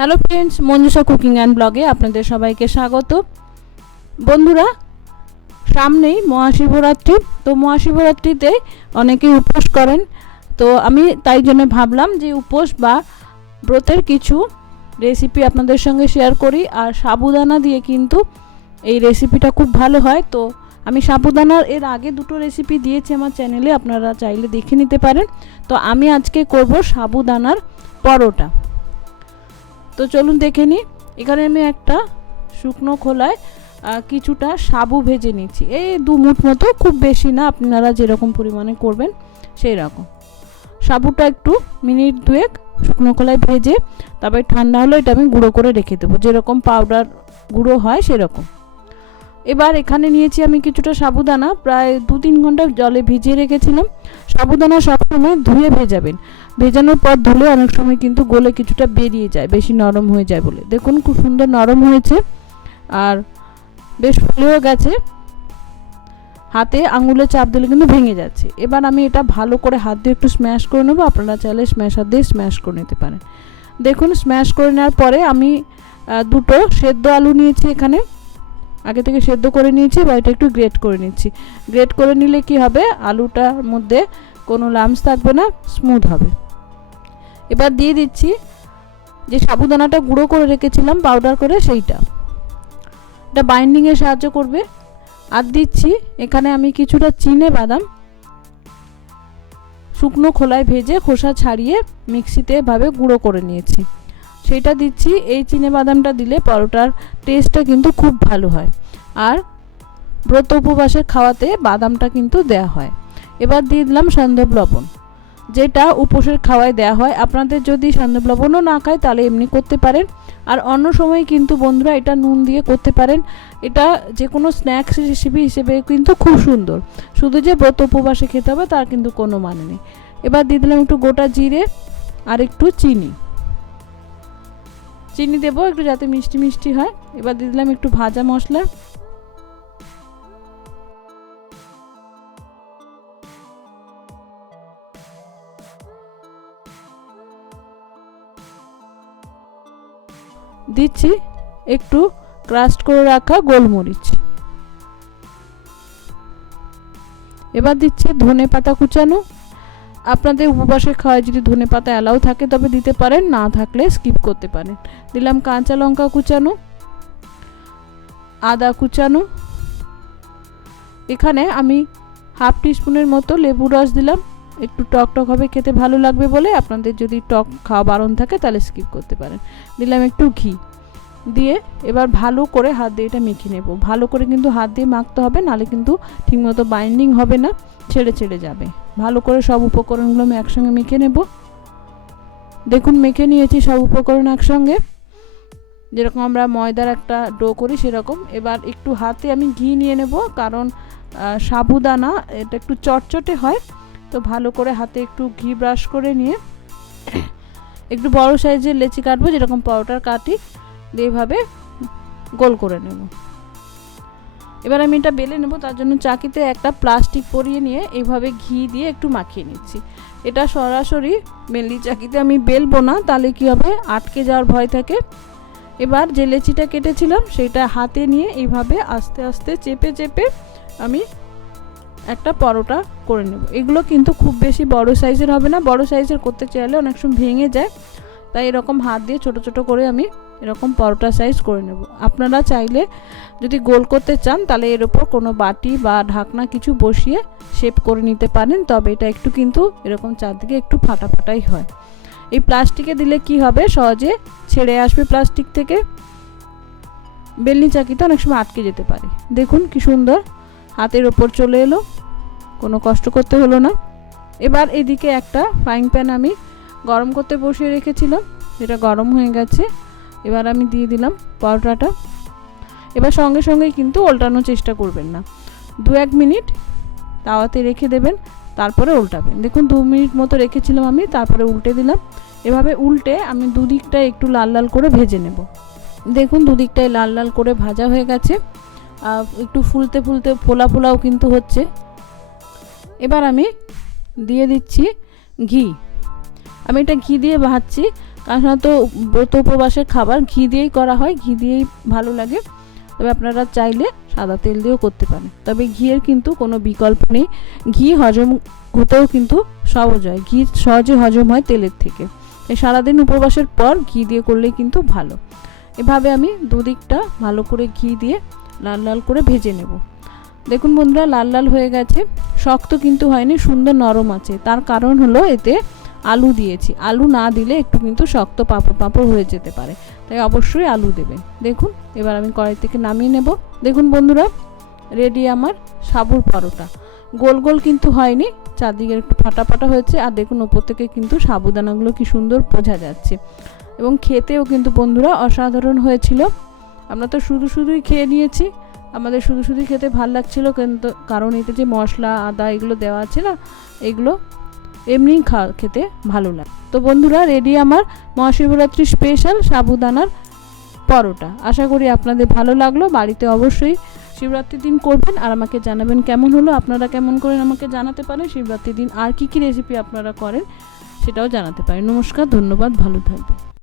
Hello friends, Manjusha cooking and ব্লগে আপনাদের সবাইকে স্বাগত। বন্ধুরা, সামনেই মহাশিবরাত্রি। তো মহাশিবরাত্রিতে অনেকেই উপোস করেন। তো আমি তাই জন্য ভাবলাম যে উপোস বা ব্রতের কিছু রেসিপি আপনাদের সঙ্গে শেয়ার করি। আর সাবুদানা দিয়ে কিন্তু এই রেসিপিটা খুব ভালো হয়। তো আমি সাবুদানার এর আগে দুটো রেসিপি দিয়েছি আমার চ্যানেলে, আপনারা চাইলে দেখে নিতে পারেন। তো আমি আজকে করব সাবুদানার পরোটা। তো চলুন দেখে নিই। এখানে আমি একটা শুকনো খোলায় কিছুটা সাবু ভেজে নিচ্ছি, এই 2 মুঠ মতো, খুব বেশি না, আপনারা যেরকম পরিমাণে করবেন সেই রকম। সাবুটা একটু মিনিট 2 শুকনো খোলায় ভেজে তারপরে ঠান্ডা হলে এটা আমি গুঁড়ো করে রেখে দেবো, যেরকম পাউডার গুঁড়ো হয় সেরকম। এবার এখানে নিয়েছি আমি কিছুটা সাবুদানা, প্রায় 2-3 ঘন্টা জলে ভিজিয়ে রেখেছিলাম। সাবুদানা সবসময় ধুয়ে ভেজাবেন, ভেজানোর পর ধুলে অনেক সময় কিন্তু গলে কিছুটা বেরিয়ে যায়, বেশি নরম হয়ে যায় বলে। দেখুন খুব সুন্দর নরম হয়েছে আর বেশ ফুলেও গেছে, হাতে আঙুলে চাপ দিলে কিন্তু ভেঙে যাচ্ছে। এবার আমি এটা ভালো করে হাত দিয়ে একটু স্ম্যাশ করে নেবো, আপনারা চাইলে স্ম্যাশার দিয়ে স্ম্যাশ করে নিতে পারেন। দেখুন স্ম্যাশ করে নেওয়ার পরে আমি 2টো সেদ্ধ আলু নিয়েছি, এখানে আগে থেকে সেদ্ধ করে নিয়েছি, বা এটা একটু গ্রেট করে নিচ্ছি। গ্রেট করে নিলে কি হবে, আলুটার মধ্যে কোনো লাম্পস থাকবে না, স্মুথ হবে। এবার দিয়ে দিচ্ছি যে সাবুদানাটা গুঁড়ো করে রেখেছিলাম পাউডার করে, সেইটা, এটা বাইন্ডিংয়ে সাহায্য করবে। আর দিচ্ছি এখানে আমি কিছুটা চিনে বাদাম শুকনো খোলায় ভেজে খোসা ছাড়িয়ে মিক্সিতে এভাবে গুঁড়ো করে নিয়েছি, সেটা দিচ্ছি। এই চিনে বাদামটা দিলে পরোটার টেস্টটা কিন্তু খুব ভালো হয়, আর ব্রত উপবাসের খাওয়াতে বাদামটা কিন্তু দেয়া হয়। এবার দিয়ে দিলাম সন্দব লবণ, যেটা উপোসের খাওয়ায় দেয়া হয়। আপনাদের যদি সন্দব লবণও না খায় তাহলে এমনি করতে পারেন। আর অন্য সময় কিন্তু বন্ধুরা এটা নুন দিয়ে করতে পারেন। এটা যে কোনো স্ন্যাক্স রেসিপি হিসেবে কিন্তু খুব সুন্দর, শুধু যে ব্রত উপবাসে খেতে হবে তার কিন্তু কোনো মানে নেই। এবার দিয়ে দিলাম একটু গোটা জিরে আর একটু চিনি দেবো একটু, যাতে মিষ্টি মিষ্টি হয়। এবার দিয়ে দিলাম একটু ভাজা মশলা, দিচ্ছি একটু ক্রাস্ট করে রাখা গোলমরিচ, এবার দিচ্ছি ধনে পাতা কুচানো। আপনাদের উপবাসে খাওয়ায় যদি ধনে পাতা অ্যালাউ থাকে তবে দিতে পারেন, না থাকলে স্কিপ করতে পারেন। দিলাম কাঁচা লঙ্কা কুচানো, আদা কুচানো, এখানে আমি 1/2 টিস্পুনের মতো লেবুর রস দিলাম, একটু টক টক হবে, খেতে ভালো লাগবে বলে। আপনাদের যদি টক খাওয়া বারণ থাকে তাহলে স্কিপ করতে পারেন। দিলাম একটু ঘি দিয়ে এবার ভালো করে হাত দিয়ে এটা মেখে নেব। ভালো করে কিন্তু হাত দিয়ে মাখতে হবে, নাহলে কিন্তু ঠিকমতো বাইন্ডিং হবে না, ছেড়ে ছেড়ে যাবে। ভালো করে সব উপকরণগুলো আমি একসঙ্গে মেখে নেব। দেখুন মেখে নিয়েছি সব উপকরণ একসঙ্গে, যেরকম আমরা ময়দার একটা ডো করি সেরকম। এবার একটু হাতে আমি ঘি নিয়ে নেব, কারণ সাবুদানা এটা একটু চটচটে হয়। তো ভালো করে হাতে একটু ঘি ব্রাশ করে নিয়ে একটু বড় সাইজের লেচি কাটবো, যেরকম পরোটার কাটি, দিয়ে এভাবে গোল করে নেব। এবার আমি এটা বেলে নেব, তার জন্য চাকিতে একটা প্লাস্টিক পরিয়ে নিয়ে এইভাবে ঘি দিয়ে একটু মাখিয়ে নিচ্ছি। এটা সরাসরি মেনলি চাকিতে আমি বেলবো না, তাহলে কি হবে, আটকে যাওয়ার ভয় থাকে। এবার যে লেচিটা কেটেছিলাম সেটা হাতে নিয়ে এইভাবে আস্তে আস্তে চেপে চেপে আমি একটা পরোটা করে নেব। এগুলো কিন্তু খুব বেশি বড় সাইজের হবে না, বড় সাইজের করতে চাইলে অনেক সময় ভেঙে যায়, তাই এরকম হাত দিয়ে ছোট ছোট করে আমি এরকম পরোটা সাইজ করে নেব। আপনারা চাইলে যদি গোল করতে চান তাহলে এর উপর কোনো বাটি বা ঢাকনা কিছু বসিয়ে শেপ করে নিতে পারেন, তবে এটা একটু কিন্তু এরকম চারদিকে একটু ফাটা ফাটাই হয়। এই প্লাস্টিকে দিলে কি হবে, সহজে ছেড়ে আসবে প্লাস্টিক থেকে, বেলনি চাকিতে অনেক সময় আটকে যেতে পারে। দেখুন কি সুন্দর হাতের ওপর চলে এলো, কোনো কষ্ট করতে হলো না। এবার এদিকে একটা ফ্রাইং প্যান আমি গরম করতে বসিয়ে রেখেছিলাম, এটা গরম হয়ে গেছে। এবার আমি দিয়ে দিলাম পরোটাটা। এবার সঙ্গে সঙ্গে কিন্তু উল্টানোর চেষ্টা করবেন না, 2-1 মিনিট তাওয়াতে রেখে দেবেন, তারপরে উল্টাবেন। দেখুন 2 মিনিট মতো রেখেছিলাম আমি, তারপরে উল্টে দিলাম। এভাবে উল্টে আমি দুদিকটায় একটু লাল লাল করে ভেজে নেব। দেখুন দুদিকটায় লাল লাল করে ভাজা হয়ে গেছে, একটু ফুলতে ফুলতে ফোলা ফোলাও কিন্তু হচ্ছে। এবার আমি দিয়ে দিচ্ছি ঘি। আমি এটা ঘি দিয়ে ভাজছি, সাধারণত ব্রত উপবাসের খাবার ঘি দিয়েই করা হয়, ঘি দিয়েই ভালো লাগে। তবে আপনারা চাইলে সাদা তেল দিয়েও করতে পারেন, তবে ঘিয়ের কিন্তু কোনো বিকল্প নেই। ঘি হজম হতেও কিন্তু সহজ হয়, ঘি সহজে হজম হয় তেলের থেকে। এই সারাদিন উপবাসের পর ঘি দিয়ে করলেই কিন্তু ভালো। এভাবে আমি দুদিকটা ভালো করে ঘি দিয়ে লাল লাল করে ভেজে নেব। দেখুন বন্ধুরা, লাল লাল হয়ে গেছে, শক্ত কিন্তু হয়নি, সুন্দর নরম আছে। তার কারণ হলো এতে আলু দিয়েছি, আলু না দিলে একটু কিন্তু শক্ত পাঁপড় পাঁপড় হয়ে যেতে পারে, তাই অবশ্যই আলু দেবেন। দেখুন এবার আমি কড়াই থেকে নামিয়ে নেব। দেখুন বন্ধুরা, রেডি আমার সাবুর পরোটা। গোল গোল কিন্তু হয়নি, চারদিকে একটু ফাটা ফাটা হয়েছে, আর দেখুন ওপর থেকে কিন্তু সাবুদানাগুলো কি সুন্দর বোঝা যাচ্ছে, এবং খেতেও কিন্তু বন্ধুরা অসাধারণ হয়েছিল। আমরা তো শুধুই খেয়ে নিয়েছি, আমাদের শুধুই খেতে ভালো লাগছিল, কিন্তু কারণ এতে যে মশলা আদা এগুলো দেওয়া আছে না, এগুলো এমনি খেতে ভালো লাগে। তো বন্ধুরা, রেডি আমার মহাশিবরাত্রি স্পেশাল সাবুদানার পরোটা। আশা করি আপনাদের ভালো লাগলো। বাড়িতে অবশ্যই শিবরাত্রির দিন করবেন, আর আমাকে জানাবেন কেমন হলো। আপনারা কেমন করেন আমাকে জানাতে পারেন। শিবরাত্রির দিন আর কি রেসিপি আপনারা করেন সেটাও জানাতে পারেন। নমস্কার, ধন্যবাদ, ভালো থাকবেন।